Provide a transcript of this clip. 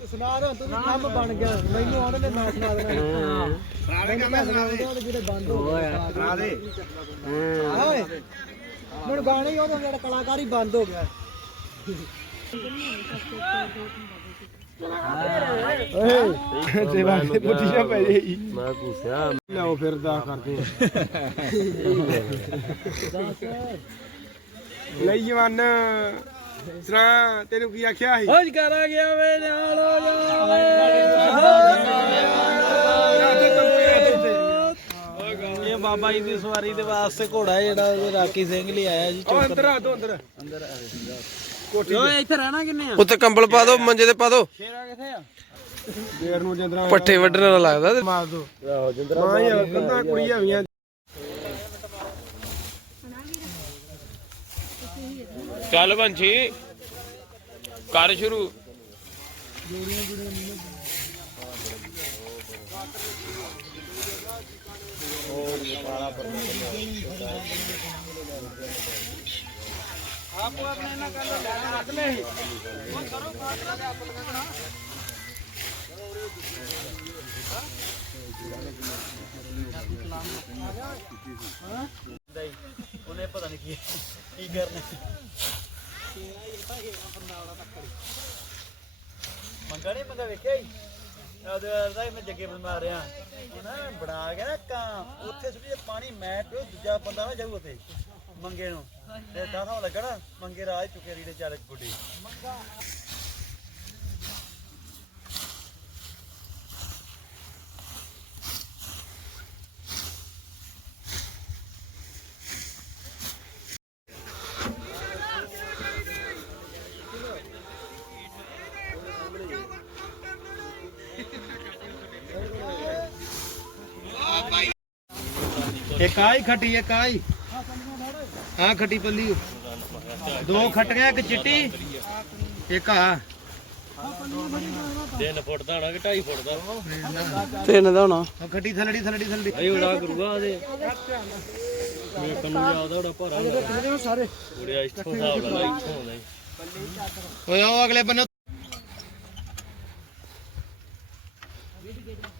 ਮੈਨੂੰ ਗਾਣੇ ਹੀ ਉਹਦਾ ਜਿਹੜਾ ਕਲਾਕਾਰੀ ਬੰਦ ਹੋ ਗਿਆ ਓਏ ਤੇ ਵਾਂਗੇ ਪੁੱਛਿਆ ਪੈ ਜੀ ਮੈਂ ਪੁੱਛਿਆ ਲਓ ਫਿਰਦਾ ਕਰਦੇ ਨਹੀਂ ਜਵਾਨ ਸਰਾ ਤੈਨੂੰ ਕੀ ਆਖਿਆ ਸੀ ਹੋਜ ਕਰ ਆ ਗਿਆ ਵੇ ਨਾਲ ਆ ਜਾ ਓਏ ਬਾਬਾ ਜੀ ਦੀ ਸਵਾਰੀ ਦੇ ਵਾਸਤੇ ਘੋੜਾ ਜਿਹੜਾ ਰਾਕੀ ਸਿੰਘ ਲਈ ਆਇਆ ਜੀ ਓ ਅੰਦਰ ਆ ਦੋ ਅੰਦਰ ਅੰਦਰ ਓਏ ਇੱਥੇ ਰਹਿਣਾ ਕਿੰਨੇ ਆ ਉੱਤੇ ਕੰਬਲ ਪਾ ਦਿਓ ਮੰਜੇ ਤੇ ਪਾ ਦਿਓ ਸ਼ੇਰਾ ਕਿੱਥੇ ਆ ਦੇਰ ਨੂੰ ਜਿੰਦਰਾ ਪੱਠੇ ਵੱਢਣ ਨਾਲ ਲੱਗਦਾ ਮਾਰ ਦੋ ਆਹੋ ਜਿੰਦਰਾ ਹਾਂ ਯਾਰ ਕੰਦਾ ਕੁੜੀ ਆ ਵੀਆਂ ਚੱਲ ਬੰਛੀ ਕਰ ਸ਼ੁਰੂ ਕਰਦਾ ਹੀ ਉਹਨੇ ਪਤਾ ਨਹੀਂ ਕੀ ਕੀ ਕਰਨਾ ਤੇਰਾ ਹੀ ਪਾ ਗਿਆ ਫਰਨਾਲਾ ਤੱਕੜੀ ਮੰਗਣੇ ਮੰਗਾ ਵੇਖਿਆ ਹੀ ਆਦਰ ਦਾ ਮੈਂ ਜੱਗੇ ਬਣਾ ਰਿਆ ਨਾ ਬਣਾ ਗਿਆ ਕਾਂ ਉੱਥੇ ਸੁਭੀ ਪਾਣੀ ਮੈਂ ਪਿਓ ਦੂਜਾ ਬੰਦਾ ਨਾ ਜਾਊ ਉੱਥੇ ਮੰਗੇ ਨੂੰ ਤੇ ਦਾਣਾ ਲੱਗਣਾ ਮੰਗੇ ਰਾਜ ਚੁਕੇ ਰੀੜੇ ਚਾਰੇ ਗੁੱਡੀ ਮੰਗਾ ਇੱਕ ਆਈ ਖੱਟੀ ਇੱਕ ਆਈ ਆ ਖੱਟੀ ਪੱਲੀ ਦੋ ਖੱਟ ਗਿਆ ਇੱਕ ਚਿੱਟੀ ਇੱਕ ਆ ਤਿੰਨ ਫੁੱਟ ਦਾ ਹੋਣਾ ਕਿ ਢਾਈ ਫੁੱਟ ਦਾ ਤਿੰਨ ਦਾ ਹੋਣਾ ਖੱਟੀ ਥਲੜੀ ਥਲੜੀ ਥਲੜੀ ਆਈ ਉਹ ਰਾ ਕਰੂਗਾ ਆ ਦੇ ਵੇਖਣ ਨੂੰ ਜਿਆਦਾ ਹੋੜਾ ਭਾਰਾ ਹੋਇਆ ਉਹ ਅਗਲੇ ਬੰਨੇ